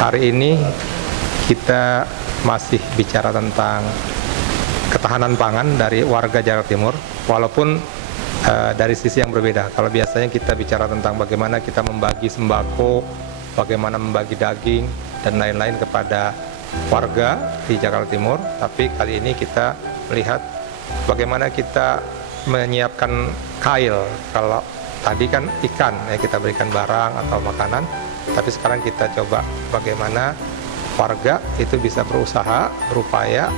hari ini kita masih bicara tentang ketahanan pangan dari warga Jakarta Timur, walaupun dari sisi yang berbeda. Kalau biasanya kita bicara tentang bagaimana kita membagi sembako, bagaimana membagi daging dan lain-lain kepada warga di Jakarta Timur, tapi kali ini kita melihat bagaimana kita menyiapkan kail. Kalau tadi kan ikan ya, kita berikan barang atau makanan, tapi sekarang kita coba bagaimana warga itu bisa berusaha, berupaya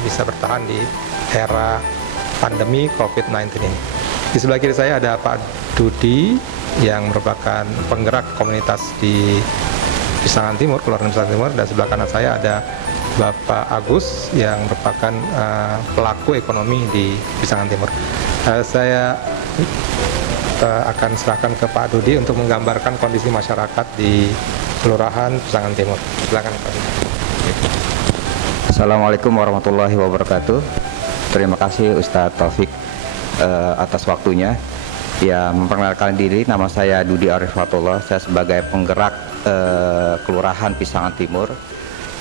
bisa bertahan di era pandemi COVID-19 ini. Di sebelah kiri saya ada Pak Dudi yang merupakan penggerak komunitas di Pisangan Timur, Kelurahan Pisangan Timur, dan sebelah kanan saya ada Bapak Agus yang merupakan pelaku ekonomi di Pisangan Timur. Saya akan serahkan ke Pak Dudi untuk menggambarkan kondisi masyarakat di Kelurahan Pisangan Timur. Silakan Pak Dudi. Assalamualaikum warahmatullahi wabarakatuh. Terima kasih Ustadz Taufik atas waktunya. Ya, memperkenalkan diri, nama saya Dudi Arif Fatullah. Saya sebagai penggerak Kelurahan Pisangan Timur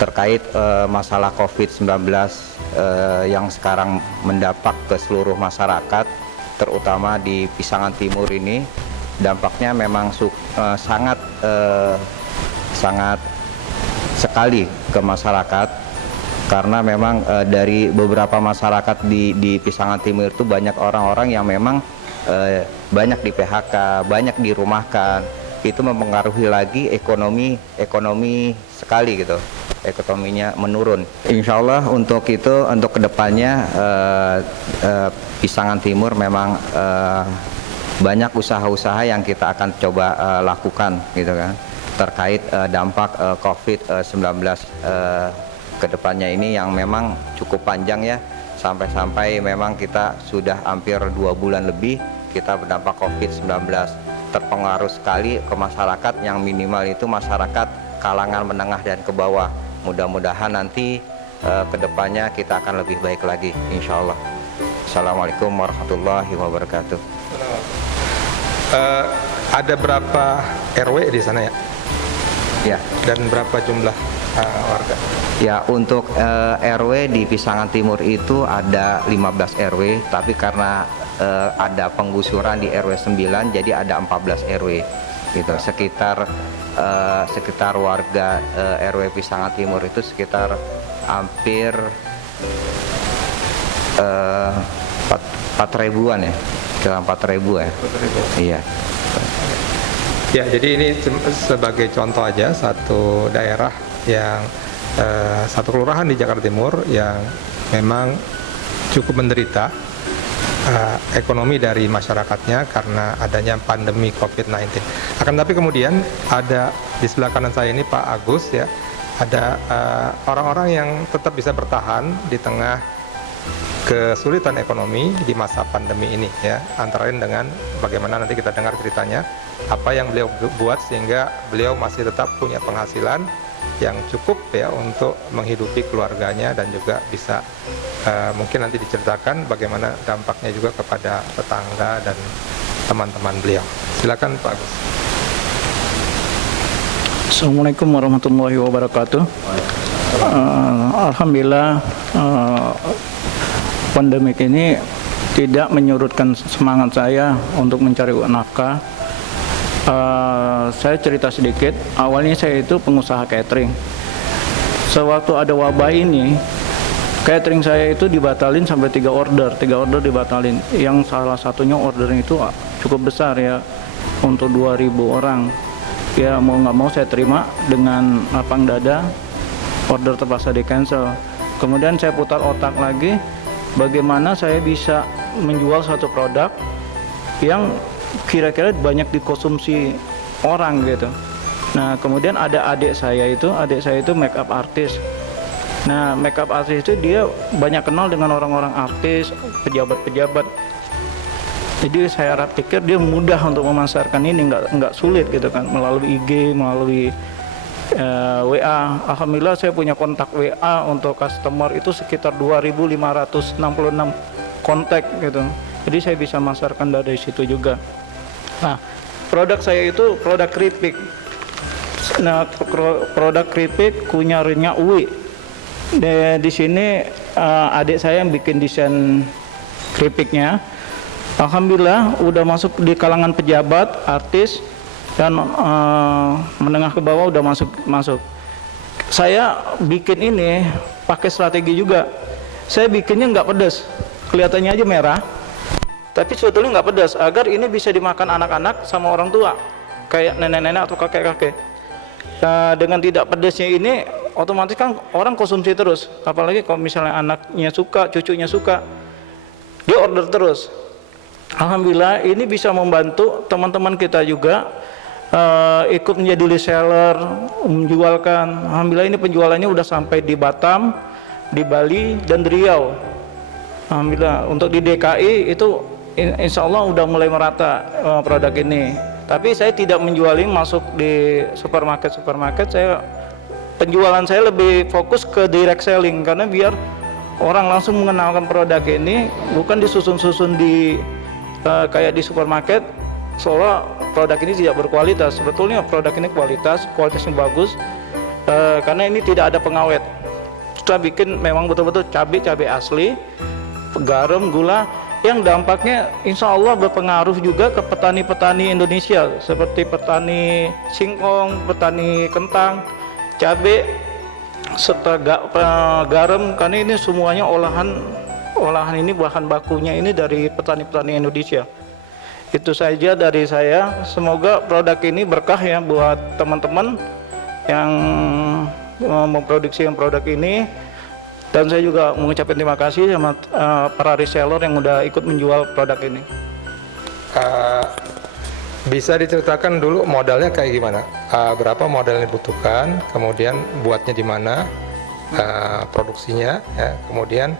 terkait masalah COVID-19 yang sekarang mendampak ke seluruh masyarakat, terutama di Pisangan Timur ini. Dampaknya memang sangat sekali ke masyarakat, karena memang dari beberapa masyarakat di Pisangan Timur itu banyak orang-orang yang memang banyak di PHK, banyak dirumahkan. Itu mempengaruhi lagi ekonomi sekali gitu, ekonominya menurun. Insya Allah untuk itu, untuk kedepannya Pisangan Timur memang banyak usaha-usaha yang kita akan coba lakukan gitu kan, terkait dampak COVID-19 kedepannya ini yang memang cukup panjang ya, sampai memang kita sudah hampir 2 bulan lebih kita berdampak COVID-19, terpengaruh sekali ke masyarakat yang minimal itu masyarakat kalangan menengah dan ke bawah. Mudah-mudahan nanti kedepannya kita akan lebih baik lagi, insya Allah. Assalamualaikum warahmatullahi wabarakatuh. Ada berapa RW di sana ya? Ya. Dan berapa jumlah warga? Ya, untuk RW di Pisangan Timur itu ada 15 RW, tapi karena ada penggusuran di RW 9, jadi ada 14 RW gitu. Sekitar warga RW Pisangan Timur itu sekitar hampir 4.000-an ya, sekitar 4.000 ya. 4.000. Iya. Ya, jadi ini sebagai contoh aja satu daerah yang satu kelurahan di Jakarta Timur yang memang cukup menderita ekonomi dari masyarakatnya karena adanya pandemi COVID-19. Akan tapi kemudian ada di sebelah kanan saya ini Pak Agus ya, ada orang-orang yang tetap bisa bertahan di tengah kesulitan ekonomi di masa pandemi ini ya, antara lain dengan bagaimana nanti kita dengar ceritanya apa yang beliau buat sehingga beliau masih tetap punya penghasilan yang cukup ya untuk menghidupi keluarganya, dan juga bisa mungkin nanti diceritakan bagaimana dampaknya juga kepada tetangga dan teman-teman beliau. Silakan Pak Agus. Assalamualaikum warahmatullahi wabarakatuh. Alhamdulillah pandemik ini tidak menyurutkan semangat saya untuk mencari nafkah. Saya cerita sedikit. Awalnya saya itu pengusaha catering. Sewaktu ada wabah ini, catering saya itu dibatalin sampai 3 order dibatalin. Yang salah satunya ordernya itu cukup besar ya, untuk 2.000 orang. Ya mau nggak mau saya terima dengan lapang dada, order terpaksa di cancel. Kemudian saya putar otak lagi, bagaimana saya bisa menjual satu produk yang kira-kira banyak dikonsumsi orang gitu. Nah, kemudian ada adik saya itu make up artist. Nah, make up artist itu dia banyak kenal dengan orang-orang artis, pejabat-pejabat. Jadi saya pikir dia mudah untuk memasarkan ini, nggak sulit gitu kan, melalui IG, melalui WA. Alhamdulillah saya punya kontak WA untuk customer itu sekitar 2.566 kontak gitu. Jadi saya bisa masarkan dari situ juga. Nah, produk saya itu produk keripik. Nah, produk keripik kunyah renyah uwi. Di sini adik saya yang bikin desain keripiknya. Alhamdulillah udah masuk di kalangan pejabat, artis, dan menengah ke bawah udah masuk. Saya bikin ini pakai strategi juga. Saya bikinnya nggak pedas, kelihatannya aja merah, tapi sebetulnya nggak pedas, agar ini bisa dimakan anak-anak sama orang tua, kayak nenek-nenek atau kakek-kakek. Dengan tidak pedasnya ini, otomatis kan orang konsumsi terus. Apalagi kalau misalnya anaknya suka, cucunya suka, dia order terus. Alhamdulillah ini bisa membantu teman-teman kita juga ikut menjadi reseller, menjualkan. Alhamdulillah ini penjualannya udah sampai di Batam, di Bali, dan di Riau. Alhamdulillah untuk di DKI itu insya Allah udah mulai merata produk ini. Tapi saya tidak menjualin masuk di supermarket. Penjualan saya lebih fokus ke direct selling, karena biar orang langsung mengenalkan produk ini, bukan disusun-susun di kayak di supermarket, soalnya produk ini tidak berkualitas. Sebetulnya produk ini kualitasnya bagus, karena ini tidak ada pengawet. Kita bikin memang betul-betul cabai asli, garam, gula, yang dampaknya insya Allah berpengaruh juga ke petani-petani Indonesia, seperti petani singkong, petani kentang, cabai, serta garam, karena ini semuanya olahan ini, bahan bakunya ini dari petani-petani Indonesia. Itu saja dari saya. Semoga produk ini berkah ya buat teman-teman yang memproduksi produk ini, dan saya juga mengucapkan terima kasih sama para reseller yang udah ikut menjual produk ini. Bisa diceritakan dulu modalnya kayak gimana? Berapa modal yang dibutuhkan, kemudian buatnya di mana, produksinya, ya, kemudian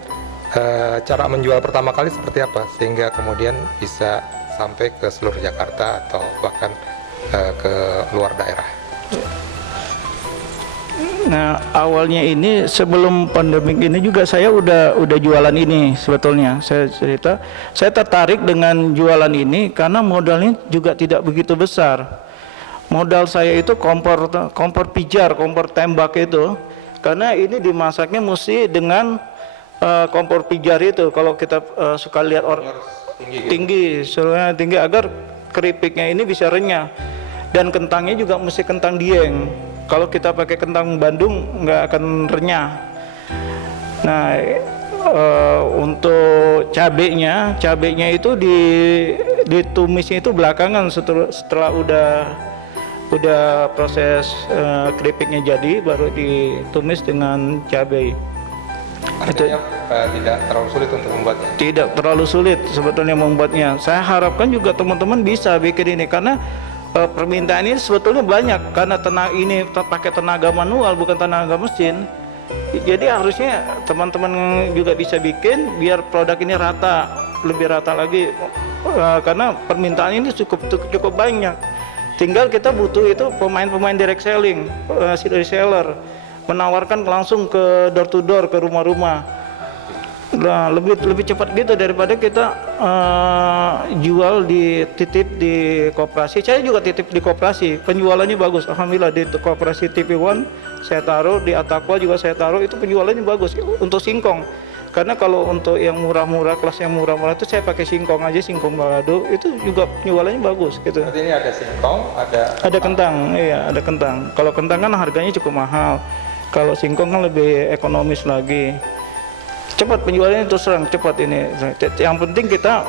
cara menjual pertama kali seperti apa sehingga kemudian bisa sampai ke seluruh Jakarta atau bahkan ke luar daerah. Nah, awalnya ini sebelum pandemi ini juga saya udah jualan ini sebetulnya. Saya cerita, saya tertarik dengan jualan ini karena modalnya juga tidak begitu besar. Modal saya itu kompor pijar, kompor tembak itu, karena ini dimasaknya mesti dengan kompor pijar itu. Kalau kita suka lihat tinggi, suruhnya tinggi agar keripiknya ini bisa renyah, dan kentangnya juga mesti kentang Dieng. Kalau kita pakai kentang Bandung nggak akan renyah. Nah, untuk cabenya itu ditumisnya itu belakangan, setelah udah proses keripiknya jadi, baru ditumis dengan cabai. Artinya tidak terlalu sulit untuk membuatnya? Tidak terlalu sulit sebetulnya membuatnya. Saya harapkan juga teman-teman bisa bikin ini, karena permintaan ini sebetulnya banyak, karena ini pakai tenaga manual bukan tenaga mesin. Jadi harusnya teman-teman juga bisa bikin biar produk ini rata, lebih rata lagi, karena permintaan ini cukup banyak. Tinggal kita butuh itu pemain direct selling, reseller, menawarkan langsung ke door to door, ke rumah-rumah. Nah, lebih cepat gitu daripada kita jual titip di koperasi. Saya juga titip di koperasi, penjualannya bagus. Alhamdulillah di koperasi TV1 saya taruh, di Atakwa juga saya taruh, itu penjualannya bagus untuk singkong. Karena kalau untuk yang murah-murah, kelas yang murah-murah itu saya pakai singkong aja, singkong balado, itu juga penjualannya bagus gitu. Berarti ini ada singkong, ada kentang, iya ada kentang. Kalau kentang kan harganya cukup mahal. Kalau singkong kan lebih ekonomis lagi. Cepat penjualannya, terus terang cepat ini. Yang penting kita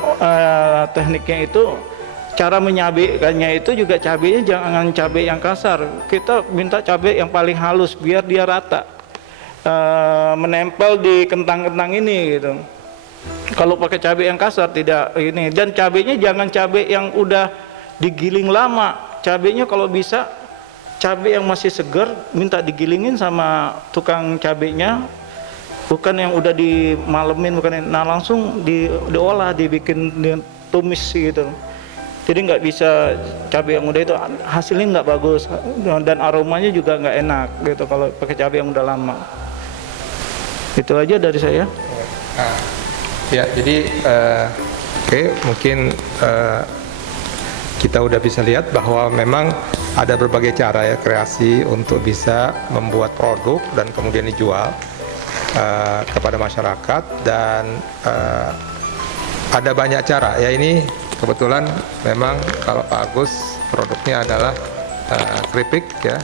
tekniknya itu, cara menyabekannya itu juga cabenya jangan cabai yang kasar. Kita minta cabai yang paling halus biar dia rata, menempel di kentang-kentang ini gitu. Kalau pakai cabai yang kasar tidak ini. Dan cabainya jangan cabai yang udah digiling lama. Cabainya kalau bisa cabai yang masih segar, minta digilingin sama tukang cabainya, bukan yang udah dimalemin, bukan. Nah, langsung diolah, dibikin tumis gitu. Jadi nggak bisa cabai yang udah itu hasilnya nggak bagus, dan aromanya juga nggak enak gitu kalau pakai cabai yang udah lama. Itu aja dari saya. Ya, jadi oke, mungkin kita udah bisa lihat bahwa memang ada berbagai cara ya kreasi untuk bisa membuat produk dan kemudian dijual kepada masyarakat, dan ada banyak cara ya. Ini kebetulan memang kalau Pak Agus produknya adalah keripik ya,